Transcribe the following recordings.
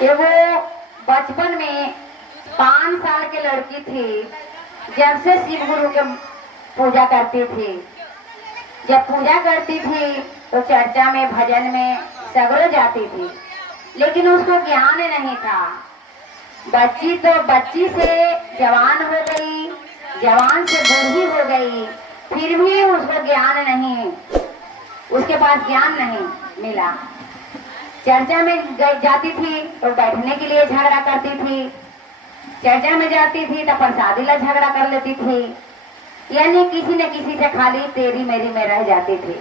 कि वो बचपन में 5 साल की लड़की थी, जब से शिव गुरु के पूजा करती थी। जब पूजा करती थी तो चर्चा में भजन में सगरों जाती थी, लेकिन उसको ज्ञान नहीं था। बच्ची से जवान हो गई, जवान से बूढ़ी हो गई, फिर भी उसको ज्ञान नहीं, उसके पास ज्ञान नहीं मिला। चर्चा में जाती थी तो बैठने के लिए झगड़ा करती थी, चर्चा में जाती थी तो प्रसादी ला झगड़ा कर लेती थी, यानी किसी न किसी से खाली तेरी मेरी में रह जाती थी।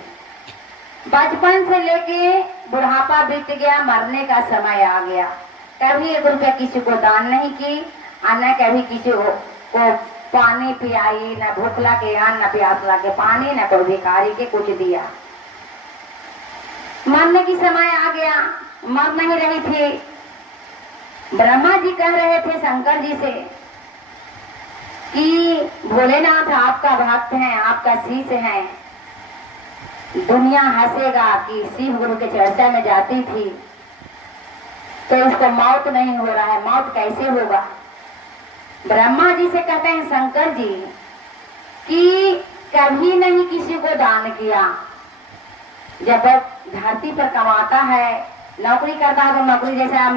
बचपन से लेके बुढ़ापा बीत गया, मरने का समय आ गया, कभी 1 रुपया किसी को दान नहीं की, और न कभी किसी को पानी पियाई, न भूखला के अन्न, न प्यासला के पानी, न कोई भिखारी के कुछ दिया। मरने की समय आ गया, मर नहीं रही थी। ब्रह्मा जी कह रहे थे शंकर जी से कि भोलेनाथ आपका भक्त है, आपका शिष्य है, दुनिया हंसेगा कि शिव गुरु के चर्चा में जाती थी तो इसको मौत नहीं हो रहा है, मौत कैसे होगा। ब्रह्मा जी से कहते हैं शंकर जी कि कभी नहीं किसी को दान किया। जब धरती पर कमाता है, नौकरी करता है तो नौकरी जैसा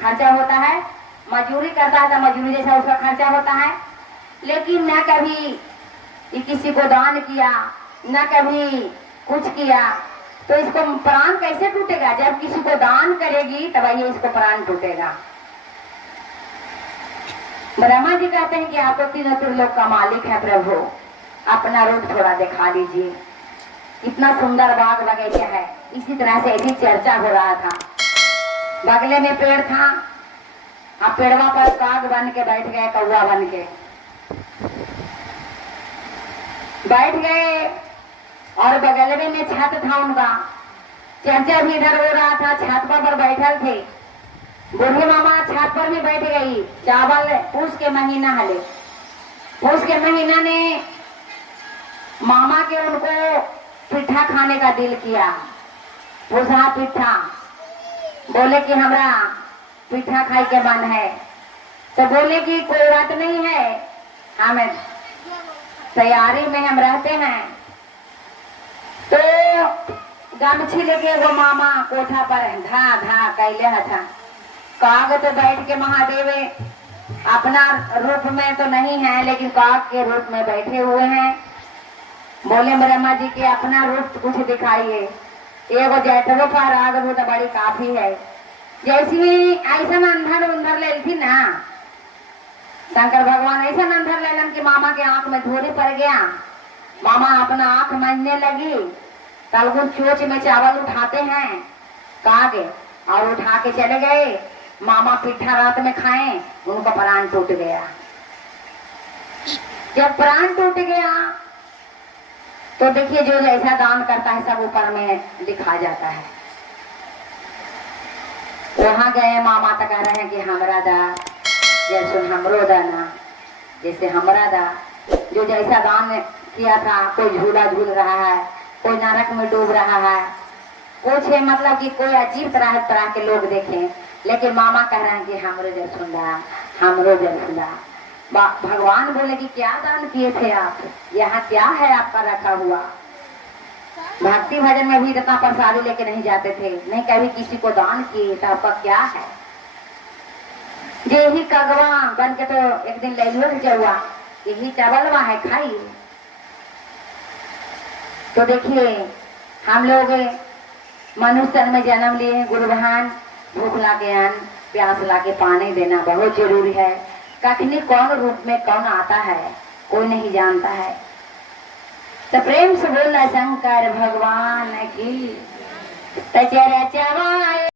खर्चा होता है, मजदूरी करता है तो मजदूरी जैसा उसका खर्चा होता है, लेकिन न कभी किसी को दान किया, न कभी कुछ किया। तो इसको प्राण कैसे टूटेगा? जब किसी को दान करेगी तब ये इसको प्राण टूटेगा। ब्रह्मा जी कहते हैं कि आप तो तीनों त्रिलोक का मालिक है प्रभु, अपना रूप थोड़ा दिखा दीजिए। इतना सुंदर बाग बगीचा है, इसी तरह से ऐसी चर्चा हो रहा था। बगले में पेड़ था, आप पेड़वा पर काग बन के बैठ गए, कौवा बन के बैठ गए, और बगल में छत था उनका, चर्चा भी इधर हो रहा था, छत पर बैठल थे। बूढ़े मामा छत पर भी बैठ गई। चावल पूस के महीना हले, पूस के महीना ने मामा के उनको पिट्ठा खाने का दिल किया। पूछा पिट्ठा, बोले कि हमरा पिट्ठा खाई के मन है। तो बोले कि कोई बात नहीं है, हमें तैयारी में हम रहते हैं। तो गमछी लेके वो मामा कोठा पर धा धा कैले हथा। काग तो बैठ के महादेव अपना रूप में तो नहीं है, लेकिन काग के रूप में बैठे हुए हैं। बोले ब्रह्मा जी के अपना रूप कुछ दिखाइए। एगो जैठो का राग हो तो बड़ी काफी है। जैसी ऐसा अंधर उंधर ले थी ना, शंकर भगवान ऐसा अंधर लेलन कि मामा के आंख में धूरी पड़ गया। मामा अपना आंख मानने लगी, तलगुन चोच में चावल उठाते हैं काग, और उठा के चले गए। मामा पिट्ठा रात में खाए, उनको प्राण टूट गया। जब प्राण टूट गया तो देखिए जो जैसा दान करता है सब ऊपर में लिखा जाता है। वहां गए, मामा तो कह रहे हैं कि हमरा दा, जैसे हमरो दाना, जैसे हमरा दा। जो जैसा दान किया था, कोई झूला झूल रहा है, कोई नरक में डूब रहा है, कुछ है मतलब कि कोई अजीब तरह तरह के लोग देखें, लेकिन मामा कह रहे हैं कि हमरो जरसुंदा, हमरो जरसुंदा। भगवान बोले कि क्या दान किए थे आप, यहाँ क्या है आपका रखा हुआ। भक्ति भजन में भी इतना प्रसादी लेके नहीं जाते थे, नहीं कभी किसी को दान किए, तो आपका क्या है। यही कगवा बन के तो एक दिन ले लो जौआ, यही चावलवा है खाइए। तो देखिए हम लोग मनुष्य तन में जन्म लिए, गुरु बहन भूख लागे अन्न, प्यास लागे पानी देना बहुत जरूरी है। कखनी कौन रूप में कौन आता है कोई नहीं जानता है। तो प्रेम से बोलना शंकर भगवान की।